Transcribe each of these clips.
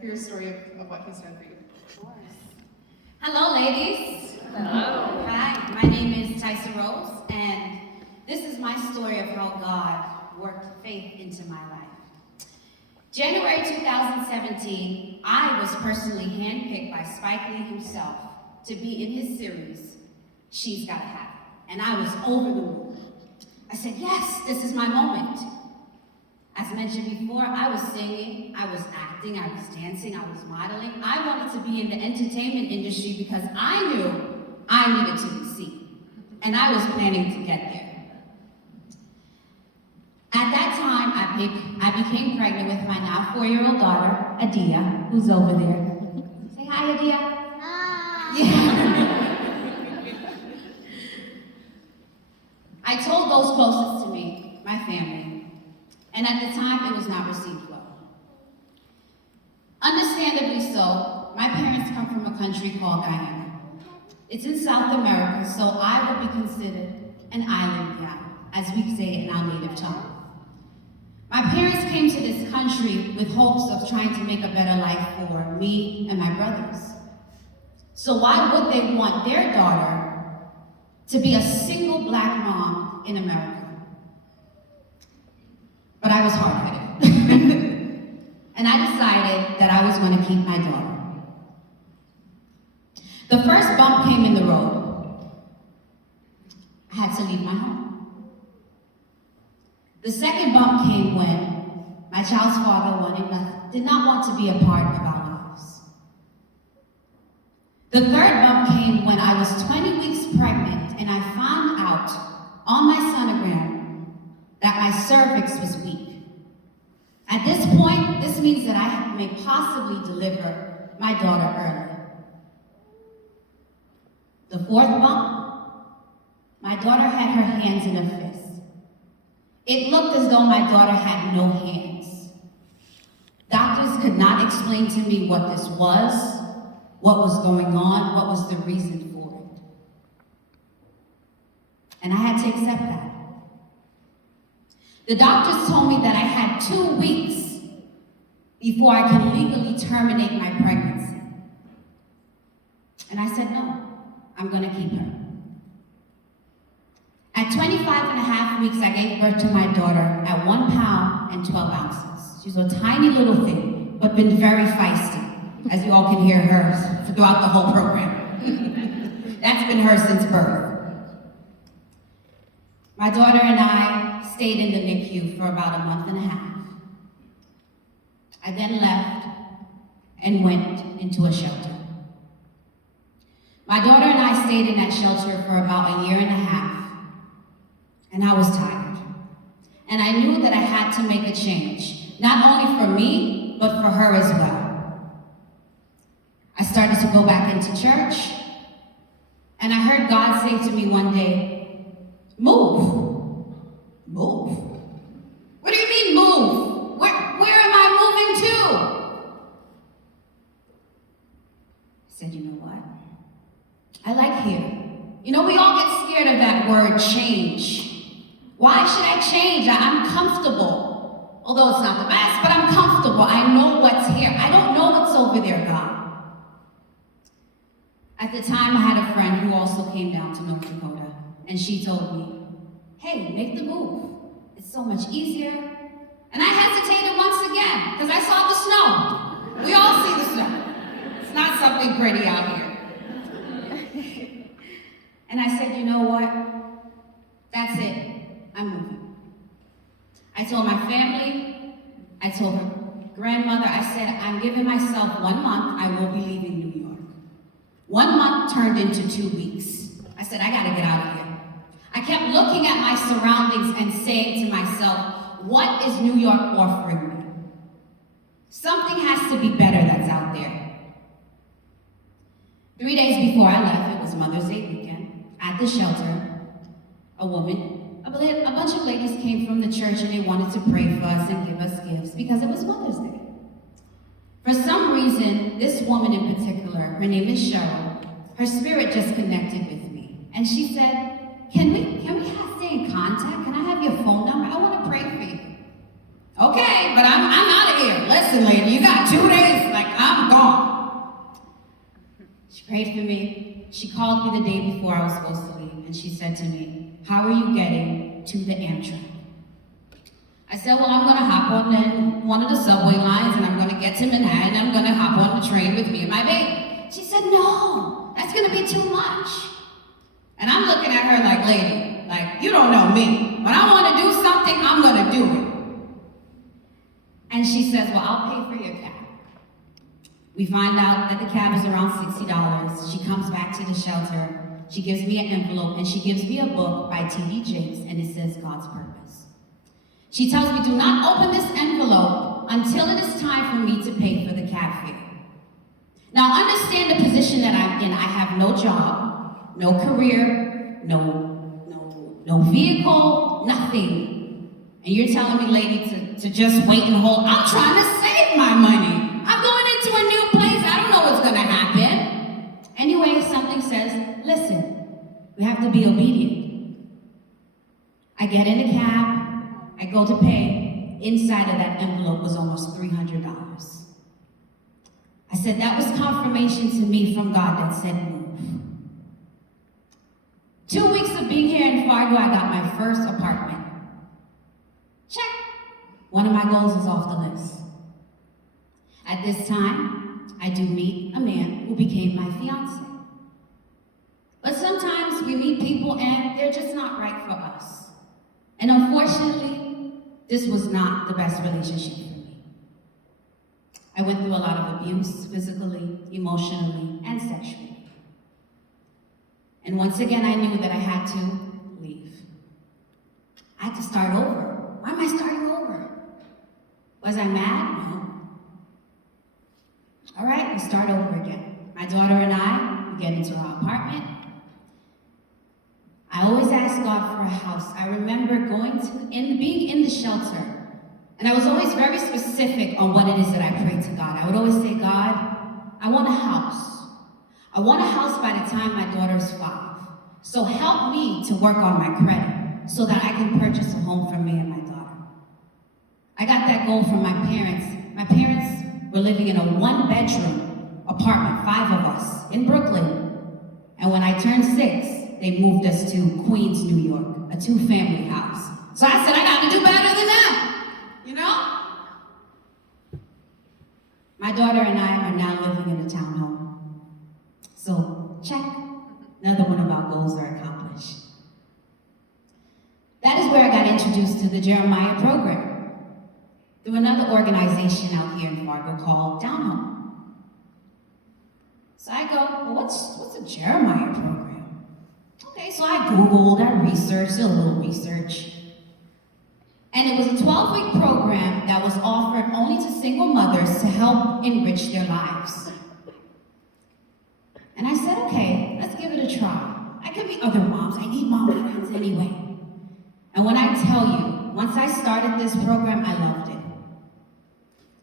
hear a story of what he's done for you. Hello, ladies. Hello. Hi, my name is Tyson Rose, and this is my story of how God worked faith into my life. January 2017, I was personally handpicked by Spike Lee himself to be in his series, She's Gotta Have It. And I was over the moon. I said, yes, this is my moment. As mentioned before, I was singing, I was acting, I was dancing, I was modeling. I wanted to be in the entertainment industry because I knew I needed to be seen. And I was planning to get there. At that time, I became pregnant with my now 4-year-old daughter, Adia, who's over there. Say hi, Adia. Hi. Yeah. I told those closest to me, my family, and at the time, it was not received well. Understandably so, my parents come from a country called Guyana. It's in South America, so I would be considered an island gal, as we say it in our native tongue. My parents came to this country with hopes of trying to make a better life for me and my brothers. So why would they want their daughter to be a single black mom in America? But I was hard-headed. And I decided that I was going to keep my daughter. The first bump came in the road. I had to leave my home. The second bump came when my child's father did not want to be a part of our lives. The third bump came when I was 20 weeks pregnant and I found out on my sonogram that my cervix was weak. At this point, this means that I may possibly deliver my daughter early. The fourth bump, my daughter had her hands in a fist. It looked as though my daughter had no hands. Doctors could not explain to me what this was, what was going on, what was the reason for it. And I had to accept that. The doctors told me that I had 2 weeks before I could legally terminate my pregnancy. And I said, no, I'm gonna keep her. At 25 and a half weeks, I gave birth to my daughter at 1 pound and 12 ounces. She's a tiny little thing, but been very feisty, as you all can hear her throughout the whole program. That's been her since birth. My daughter and I stayed in the NICU for about a month and a half. I then left and went into a shelter. My daughter and I stayed in that shelter for about a year and a half. And I was tired. And I knew that I had to make a change, not only for me, but for her as well. I started to go back into church, and I heard God say to me one day, move. Move? What do you mean move? Where am I moving to? I said, you know what? I like here. You know, we all get scared of that word change. Why should I change? I'm comfortable. Although it's not the best, but I'm comfortable. I know what's here. I don't know what's over there, God. At the time, I had a friend who also came down to North Dakota, and she told me, hey, make the move. It's so much easier. And I hesitated once again, because I saw the snow. We all see the snow. It's not something pretty out here. And I said, you know what? That's it. I'm moving. I told my family, I told her grandmother, I said, I'm giving myself 1 month, I will be leaving New York. 1 month turned into 2 weeks. I said, I gotta get out of here. I kept looking at my surroundings and saying to myself, what is New York offering me? Something has to be better that's out there. 3 days before I left, it was Mother's Day weekend, at the shelter, a bunch of ladies came from the church and they wanted to pray for us and give us gifts because it was Mother's Day. For some reason, this woman in particular, her name is Cheryl, her spirit just connected with me. And she said, can we stay in contact? Can I have your phone number? I want to pray for you. Okay, but I'm out of here. Listen, lady, you got 2 days prayed for me. She called me the day before I was supposed to leave, and she said to me, "How are you getting to the Amtrak?" I said, "Well, I'm going to hop on one of the subway lines, and I'm going to get to Manhattan, and I'm going to hop on the train with me and my baby." She said, "No, that's going to be too much." And I'm looking at her like, "Lady, like, you don't know me. When I want to do something, I'm going to do it." And she says, "Well, I'll pay for your cab." We find out that the cab is around $60. She comes back to the shelter. She gives me an envelope, and she gives me a book by T.D. Jakes, and it says God's Purpose. She tells me, "Do not open this envelope until it is time for me to pay for the cab fare." Now understand the position that I'm in. I have no job, no career, no vehicle, nothing. And you're telling me, lady, to just wait and hold. I'm trying to save my money. I'm going into a new place. I don't know what's going to happen. Anyway, something says, listen, we have to be obedient. I get in a cab. I go to pay. Inside of that envelope was almost $300. I said, that was confirmation to me from God that said move. 2 weeks of being here in Fargo, I got my first apartment. Check. One of my goals is off the list. At this time, I do meet a man who became my fiance. But sometimes we meet people and they're just not right for us. And unfortunately, this was not the best relationship for me. I went through a lot of abuse, physically, emotionally, and sexually. And once again, I knew that I had to leave. I had to start over. Why am I starting over? Was I mad? No. All right, we start over again. My daughter and I, we get into our apartment. I always ask God for a house. I remember being in the shelter, and I was always very specific on what it is that I prayed to God. I would always say, God, I want a house. I want a house by the time my daughter's 5. So help me to work on my credit so that I can purchase a home for me and my daughter. I got that goal from my parents. My parents were living in a 1-bedroom apartment, 5 of us, in Brooklyn. And when I turned 6, they moved us to Queens, New York, a 2-family house. So I said, I got to do better than that, you know? My daughter and I are now living in a townhome. So, check. Another one of our goals are accomplished. That is where I got introduced to the Jeremiah program through another organization out here in Fargo called Down Home. So I go, well, what's a Jeremiah program? Okay, so I Googled, I researched, did a little research. And it was a 12-week program that was offered only to single mothers to help enrich their lives. And I said, okay, let's give it a try. I could be other moms. I need mom friends anyway. And when I tell you, once I started this program, I loved it.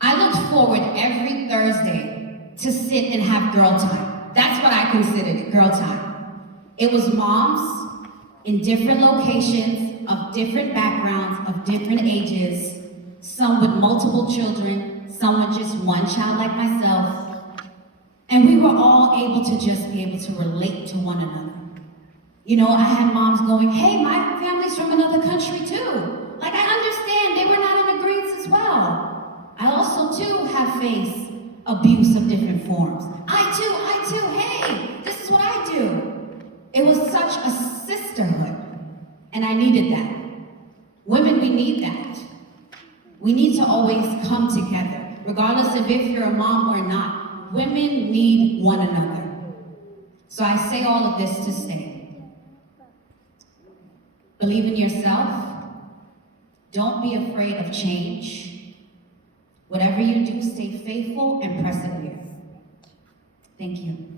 I looked forward every Thursday to sit and have girl time. That's what I considered it, girl time. It was moms in different locations, of different backgrounds, of different ages, some with multiple children, some with just one child like myself. And we were all able to just be able to relate to one another. You know, I had moms going, hey, my family's from another country too. Like, I understand, they were not immigrants as well. I also too have faced abuse of different forms. I too, hey, this is what I do. It was such a sisterhood, and I needed that. Women, we need that. We need to always come together, regardless of if you're a mom or not. Women need one another. So I say all of this to say, believe in yourself. Don't be afraid of change. Whatever you do, stay faithful and persevere. Thank you.